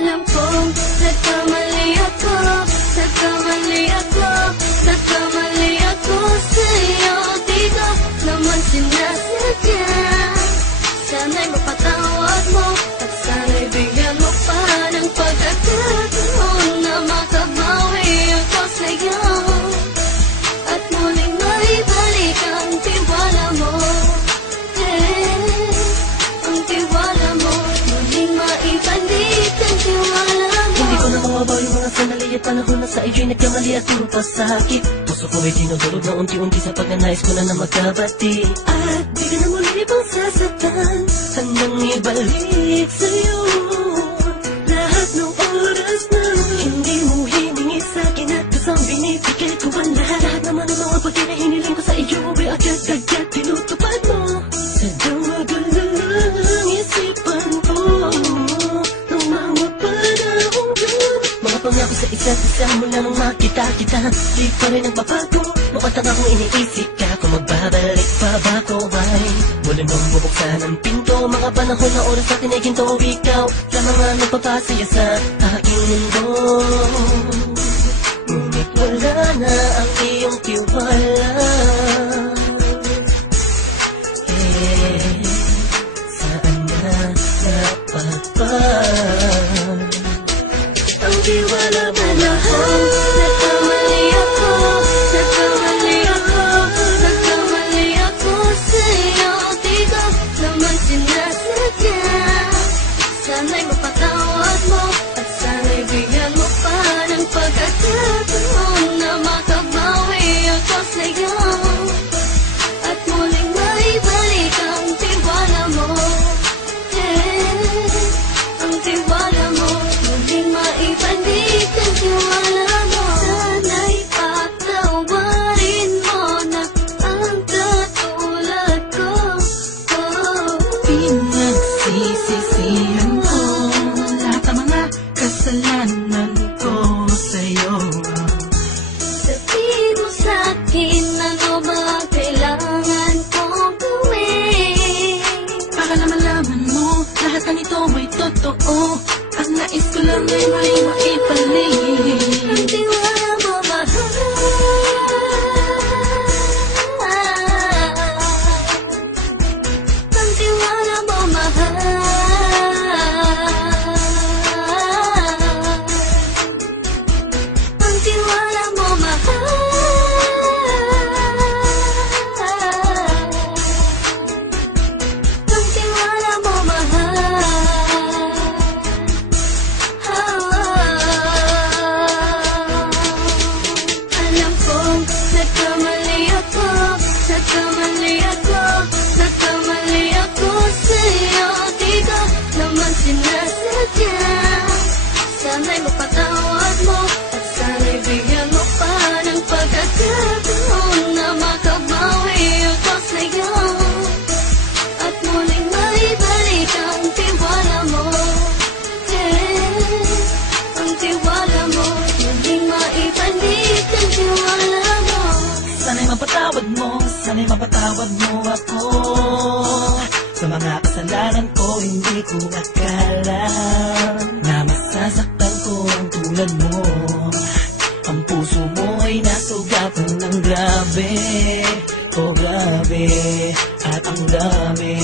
Alam kong nagkamali ako, nagkamali ako, nagkamali ako sa'yo. Di ko naman sinasadya. Sana'y mapatawad mo at sana'y bigyan mo pa ng pagkakataon na makabawi ako sa'yo at muling maibalik ang tiwala mo. Ang tiwala mo, muling maibalik ang tiwala mo. Hindi ko na mawabaw yung mga sandali at panahon na sa iyo'y nagkamali at puro pasakit. Puso ko ay dinudulog na unti-unti sa pagnanais ko na magkabati. At di ka na muli pang sasaktan, hanggang ibalik sa'yo lahat ng oras na hindi mo hiningi sa'kin at kusang binibigay ko ang lahat. Lahat naman ng mga bagay na hiniling ko sa iyo ay agad-agad tinutupad mo. Sadyang magulo ang isipan ko ng mga panahon yun. Mga pangako sa isa't isa mula nung makita kita, di pa rin nagbabago. Mapatang akong iniisip ka kung magbabalik pa ba ko ay muli mong bubuksan ang pinto. Mga panahon na oras natin ay ginto. Ikaw lamang ang nagpapasaya sa aking mundo. Ngunit wala na ang iyong tiwala. Saan na napagpag ang tiwala mo? Nagkamali ako, nagkamali ako, nagkamali ako sa'yo. Di ko naman sinasadya. Sana'y mapatawad mo at sana'y bigyan mo pa ng pagkakataon na makabawi ako sa'yo at muling maibalik ang tiwala mo. Ang tiwala mo, muling maibalik ang tiwala mo. Sana'y patawarin mo na ang katulad ko. Pinagsisisihan ko lahat ng mga kasalanan ko sa'yo. Sabihin mo sa'kin ano ba kailangan kong gawin Para na malaman mo lahat ng ito ay totoo. Ang nais ko lang ay maibalik ang tiwala mo, mahal. Ang tiwala mo, mahal. Ang tiwala mo, mahal. Ang tiwala mo, mahal. Alam kong nagkamali ako, nagkamali ako, nagkamali ako sa'yo. Di ko naman sinasadya. Sana'y mapatawad mo at sana'y bigyan mo pa ng pagkakataon na makabawi ako sa'yo at muling maibalik ang tiwala mo. Ang tiwala mo, muling maibalik ang tiwala mo. Sana'y mapatawad mo, sana'y mapatawad mo ako sa mga kasalanan ko. Hindi ko akala na masasaktan ko ang tulad mo. Ang puso mo ay nasugatan ng grabe, oh grabe. At ang dami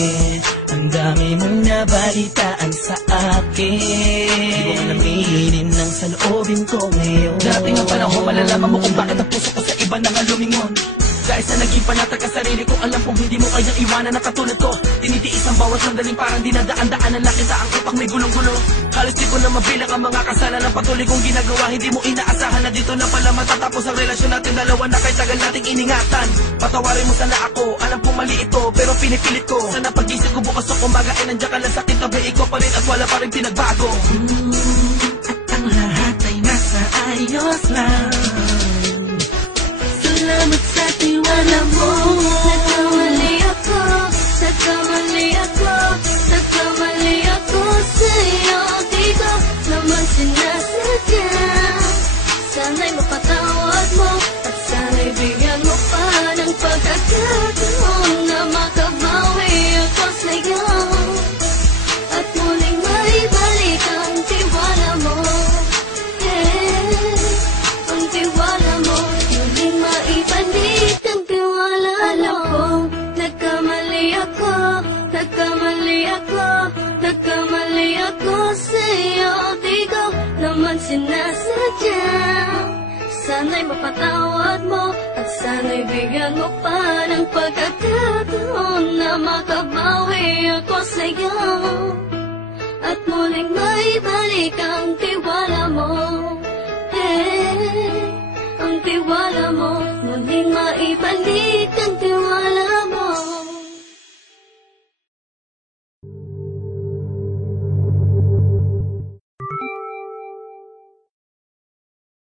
mong nabalitaan sa akin. Di ko man aminin ang saloobin ko ngayon. Darating ang panahon, malalaman mo kung bakit ang puso ko sa iba nang lumingon. Dahil sa naging panatag ka sarili ko, alam kong hindi mo kayang iwanan na katulad ko. Tinitiis ang bawat sandaling parang dinadaan-daanan lang kita ang upak may gulong-gulo. Halos di ko na mabilang ang mga kasalanan patuloy kong ginagawa. Hindi mo inaasahan na dito na pala matatapos ang relasyon natin dalawa na kahit tagal nating iningatan. Patawarin mo sana ako, alam kong mali ito pero pinipilit ko. Sana pag-isip ko bukas o kumaga ay nandiyan ka lang sa akin, tabi ko pa rin at wala pa rin pinagbago. at ang lahat ay nasa ayos lang. Salamat sa tiwala mo. Nagkamali ako, nagkamali ako, nagkamali ako sa'yo. Di ko naman sinasadya. Sana'y mapatawad mo at sana'y bigyan mo pa ng pagkakataon na makabawi ako sa'yo at muling maibalik ang tiwala nagkamali ako sa'yo. Di ko naman sinasadya. Sana'y mapatawad mo at sana'y bigyan mo pa ng pagkakataon na makabawi ako sa'yo at muling maibalik ang tiwala mo. Ang tiwala mo, muling maibalik ang tiwala mo.